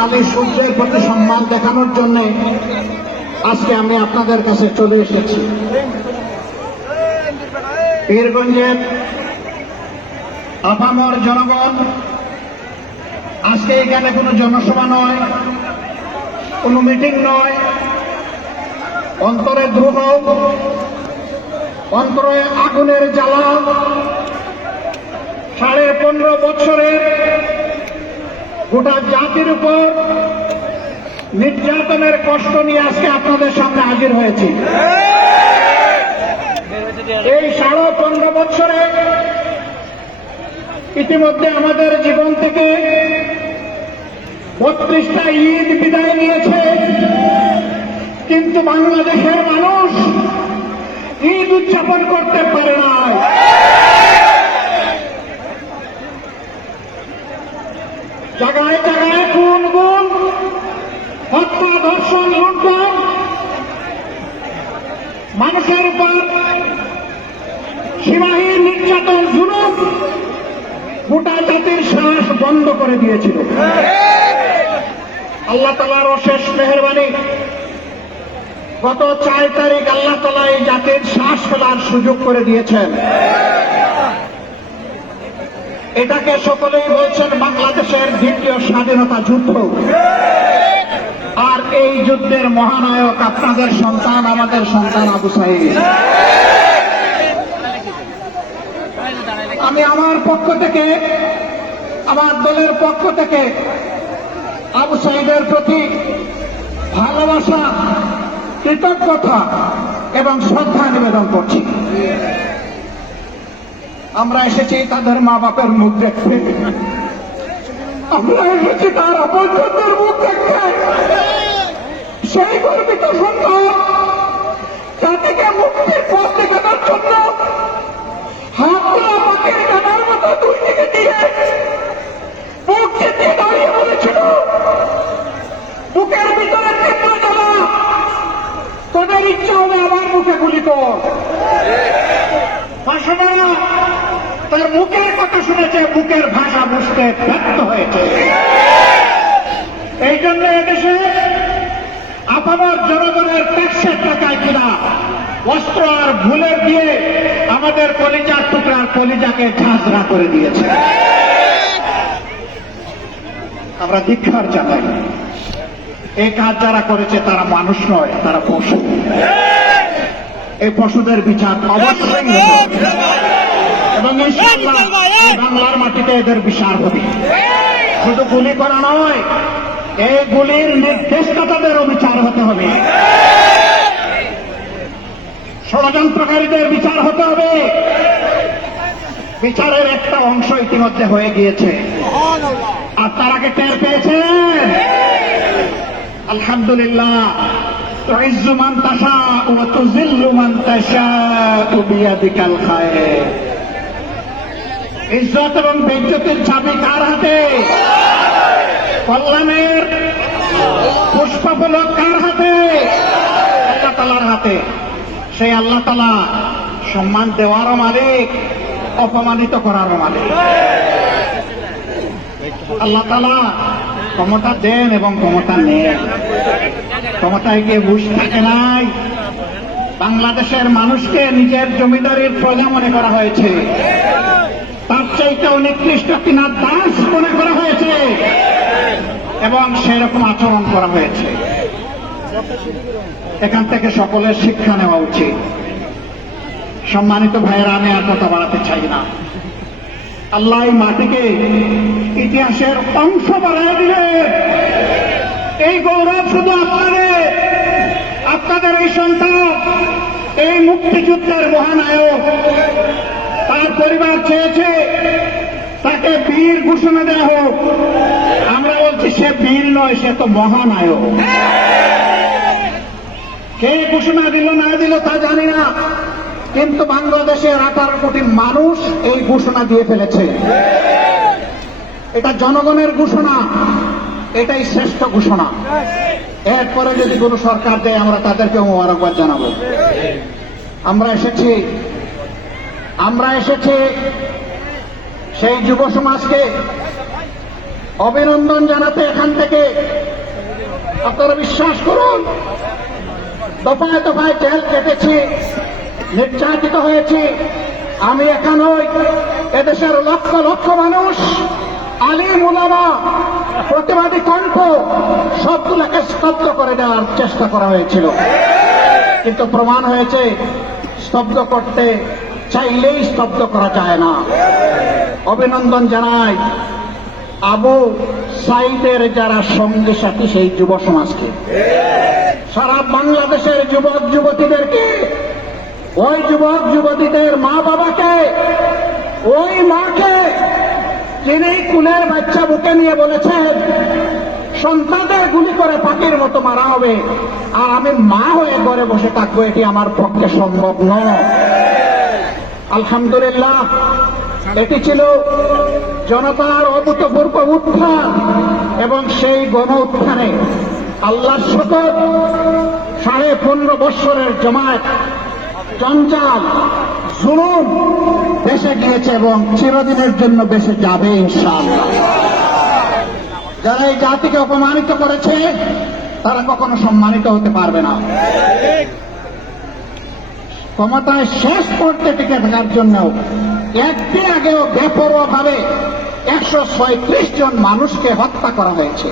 স্বামী সূর্যের প্রতি সম্মান দেখানোর জন্য আজকে আমি আপনাদের কাছে চলে এসেছি পীরগঞ্জের আপামর জনগণ আজকে এখানে কোনো জনসভা নয় কোনো মিটিং নয় অন্তরে দ্রুহ অন্তরে আগুনের জ্বালা সাড়ে পনেরো বছরের গোটা জাতির উপর নির্যাতনের কষ্ট নিয়ে আজকে আপনাদের সামনে হাজির হয়েছি এই সাড়ে পনেরো বছরে ইতিমধ্যে আমাদের জীবন থেকে বত্রিশটা ঈদ বিদায় নিয়েছে কিন্তু বাংলাদেশের মানুষ ঈদ উদযাপন করতে পারে না জায়গায় জায়গায় কোন গুণ হত্যা ধর্ষণ লুটপাট মানুষের উপর সীমাহীন নির্যাতন জুলুম গোটা জাতির শ্বাস বন্ধ করে দিয়েছিল আল্লাহ তালার অশেষ মেহরবানি গত চার তারিখ আল্লাহ তালা এই জাতির শ্বাস ফেলার সুযোগ করে দিয়েছেন এটাকে সকলেই বলছেন বাংলাদেশের দ্বিতীয় স্বাধীনতা যুদ্ধ আর এই যুদ্ধের মহানায়ক আপনাদের সন্তান আমাদের সন্তান আবু সাহেব আমি আমার পক্ষ থেকে আমার দলের পক্ষ থেকে আবু সাহেবের প্রতি ভালোবাসা কৃতজ্ঞতা এবং শ্রদ্ধা নিবেদন করছি আমরা এসেছি তাদের মা বাপের মুখ দেখতে আমরা এসেছি তার আপনজনদের মুখ দেখতে সেই গর্বিত সন্তান তাদেরকে মুক্তির পথ দেখানোর জন্য হাতগুলো পাখির মতো দুই দিকে দিয়ে দাঁড়িয়ে বলেছিল বুকের ভিতরে তোদের ইচ্ছা হবে আমার মুখে গুলি কর পাশাপাশি তার মুখের কথা শুনেছে বুকের ভাষা বুঝতে ব্যর্থ হয়েছে এই জন্য এদেশে আপামর জনগণের ট্যাক্সের টাকায় কিনা অস্ত্র আর ভুলের দিয়ে আমাদের কলিজার টুকরার কলিজাকে ঝাঁঝরা করে দিয়েছে আমরা দীক্ষার জানাই এই কাজ যারা করেছে তারা মানুষ নয় তারা পশু এই পশুদের বিচার অবশ্যই এবং ইনশাআল্লাহ এই বাংলার মাটিতে এদের বিচার হবে শুধু গুলি করা নয় এই গুলির নির্দেশদাতাদেরও বিচার হতে হবে ষড়যন্ত্রকারীদের বিচার হতে হবে বিচারের একটা অংশ ইতিমধ্যে হয়ে গিয়েছে আর তার আগে টের পেয়েছেন আলহামদুলিল্লাহ تعز من تشاء وتذل من تشاء بيدك الخير ইজ্জত এবং বিদ্যুতের চাবি কার হাতে কল্যাণের পুষ্পফলক কার হাতে আল্লাহ তালার হাতে সেই আল্লাহ তালা সম্মান দেওয়ারও মালিক অপমানিত করারও মালিক আল্লাহ তালা ক্ষমতা দেন এবং ক্ষমতা নেন ক্ষমতায় গিয়ে বুঝ থাকে নাই বাংলাদেশের মানুষকে নিজের জমিদারির প্রজা মনে করা হয়েছে তার চাইতেও নিকৃষ্ট কিনা দাস মনে করা হয়েছে এবং সেরকম আচরণ করা হয়েছে এখান থেকে সকলের শিক্ষা নেওয়া উচিত সম্মানিত ভাইয়েরা আমি আর কথা বাড়াতে চাই না আল্লাহ এই মাটিকে ইতিহাসের অংশ বাড়াই দিলে এই গৌরব শুধু আপনাদের আপনাদের এই সন্তান এই মুক্তিযুদ্ধের মহানায়ক তার পরিবার চেয়েছে তাকে বীর ঘোষণা দেওয়া হোক আমরা বলছি সে বীর নয় সে তো মহানায়ক কে ঘোষণা দিল না দিল তা জানি না কিন্তু বাংলাদেশের আঠারো কোটি মানুষ এই ঘোষণা দিয়ে ফেলেছে এটা জনগণের ঘোষণা এটাই শ্রেষ্ঠ ঘোষণা এরপরে যদি কোনো সরকার দেয় আমরা তাদেরকে মোবারকবাদ জানাবো আমরা এসেছি আমরা এসেছি সেই যুব সমাজকে অভিনন্দন জানাতে এখান থেকে আপনারা বিশ্বাস করুন দফায় দফায় জেল কেটেছি নির্যাতিত হয়েছি আমি এখানই এদেশের লক্ষ লক্ষ মানুষ আলী মুলামা প্রতিবাদী কণ্ঠ সবগুলোকে স্তব্ধ করে দেওয়ার চেষ্টা করা হয়েছিল কিন্তু প্রমাণ হয়েছে স্তব্ধ করতে চাইলেই স্তব্ধ করা যায় না অভিনন্দন জানাই আবু সাইদের যারা সঙ্গে সাথী সেই যুব সমাজকে সারা বাংলাদেশের যুবক যুবতীদেরকে ওই যুবক যুবতীদের মা বাবাকে ওই মাকে যিনি কুলের বাচ্চা বুকে নিয়ে বলেছেন সন্তানদের গুলি করে পাখির মতো মারা হবে আর আমি মা হয়ে ঘরে বসে থাকবো এটি আমার পক্ষে সম্ভব নয় আলহামদুলিল্লাহ এটি ছিল জনতার অভূতপূর্ব উত্থান এবং সেই গণ উত্থানে আল্লাহ শপথ সাড়ে পনেরো বৎসরের জমায়েত চঞ্চাল জুলুম বেসে গিয়েছে এবং চিরদিনের জন্য বেসে যাবে ইনশাল যারা এই জাতিকে অপমানিত করেছে তারা কখনো সম্মানিত হতে পারবে না ক্ষমতায় শেষ পর্যায়ে টিকে থাকার জন্য একদিন আগেও বেপরোয়াভাবে একশো ছয়ত্রিশ জন মানুষকে হত্যা করা হয়েছে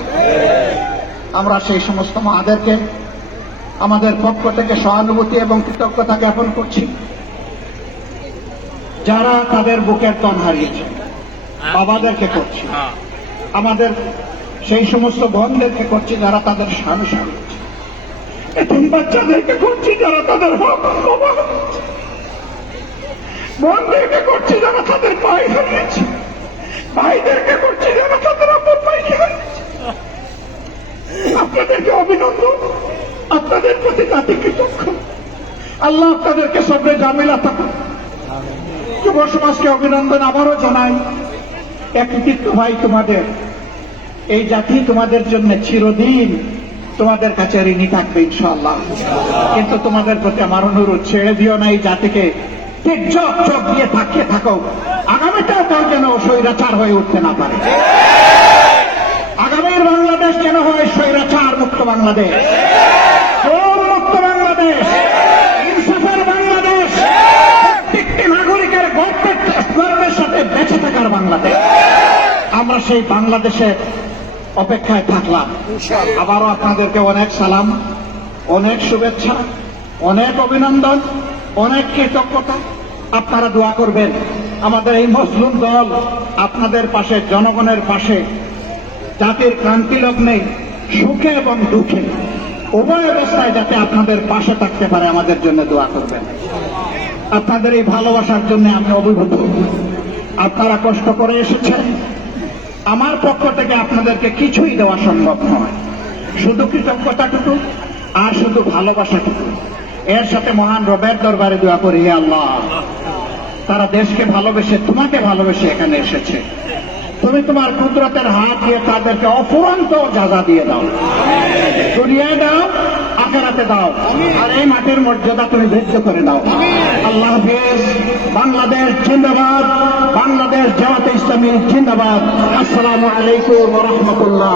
আমরা সেই সমস্ত মাদেরকে আমাদের পক্ষ থেকে সহানুভূতি এবং কৃতজ্ঞতা জ্ঞাপন করছি যারা তাদের বুকের তন হারিয়েছে বাবাদেরকে করছি আমাদের সেই সমস্ত বন্ধেরকে করছি যারা তাদের স্বামী স্বামী বাচ্চাদেরকে করছি যারা তাদের হক বন্ধুকে করছি যারা তাদের পায়ে হারিয়েছি ভাইদেরকে করছি যারা তাদের আপনার পায়ে হারিয়েছি আপনাদেরকে অভিনন্দন আপনাদের প্রতি জাতি কৃতজ্ঞ আল্লাহ আপনাদেরকে সবরে জামিলা থাকুন যুব সমাজকে অভিনন্দন আবারও জানাই এক একটিত্ব ভাই তোমাদের এই জাতি তোমাদের জন্য চিরদিন তোমাদের কাছে ঋণী থাকবে ইনশাল্লাহ কিন্তু তোমাদের প্রতি আমার অনুরোধ ছেড়ে দিও না এই জাতিকে ঠিক চোখ চোখ দিয়ে তাকিয়ে থাকো আগামীটা তাও যেন স্বৈরাচার হয়ে উঠতে না পারে আগামীর বাংলাদেশ যেন হয় স্বৈরাচার মুক্ত বাংলাদেশ বাংলাদেশ নাগরিকের সাথে বেঁচে থাকার বাংলাদেশ আমরা সেই বাংলাদেশে অপেক্ষায় থাকলাম আবারও আপনাদেরকে অনেক সালাম অনেক শুভেচ্ছা অনেক অভিনন্দন অনেক কৃতজ্ঞতা আপনারা দোয়া করবেন আমাদের এই মজলুম দল আপনাদের পাশে জনগণের পাশে জাতির লগ্নে সুখে এবং দুঃখে উভয় অবস্থায় যাতে আপনাদের পাশে থাকতে পারে আমাদের জন্য দোয়া করবেন আপনাদের এই ভালোবাসার জন্য আমি অভিভূত আপনারা কষ্ট করে এসেছেন আমার পক্ষ থেকে আপনাদেরকে কিছুই দেওয়া সম্ভব নয় শুধু কৃতজ্ঞতাটুকু আর শুধু ভালোবাসাটুকু এর সাথে মহান রবের দরবারে দোয়া করি আল্লাহ তারা দেশকে ভালোবেসে তোমাকে ভালোবেসে এখানে এসেছে তুমি তোমার কুদরতের হাত দিয়ে তাদেরকে অফুরন্ত যাজা দিয়ে দাও দুনিয়ায় দাও আখেরাতে দাও আর এই মাটির মর্যাদা তুমি ধৈর্য করে দাও আল্লাহ হাফিজ বাংলাদেশ জিন্দাবাদ বাংলাদেশ জামাতে ইসলামী জিন্দাবাদ আসসালামু আলাইকুম রহমতুল্লাহ